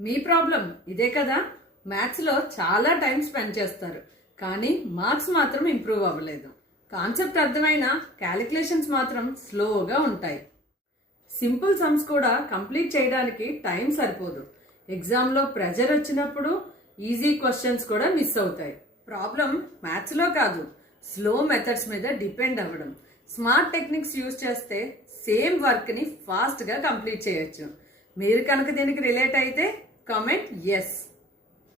మీ problem ఇదే కదా. మ్యాథ్స్లో చాలా టైం స్పెండ్ చేస్తారు, కానీ మార్క్స్ మాత్రం ఇంప్రూవ్ అవ్వలేదు. కాన్సెప్ట్ అర్థమైనా క్యాలిక్యులేషన్స్ మాత్రం స్లోగా ఉంటాయి. సింపుల్ సమ్స్ కూడా కంప్లీట్ చేయడానికి టైం సరిపోదు. ఎగ్జామ్లో ప్రెజర్ వచ్చినప్పుడు ఈజీ క్వశ్చన్స్ కూడా మిస్ అవుతాయి. ప్రాబ్లం మ్యాథ్స్లో కాదు, స్లో మెథడ్స్ మీద డిపెండ్ అవ్వడం. స్మార్ట్ టెక్నిక్స్ యూజ్ చేస్తే సేమ్ వర్క్ని ఫాస్ట్గా కంప్లీట్ చేయొచ్చు. మీరు కనుక దీనికి రిలేట్ అయితే కామెంట్ ఎస్.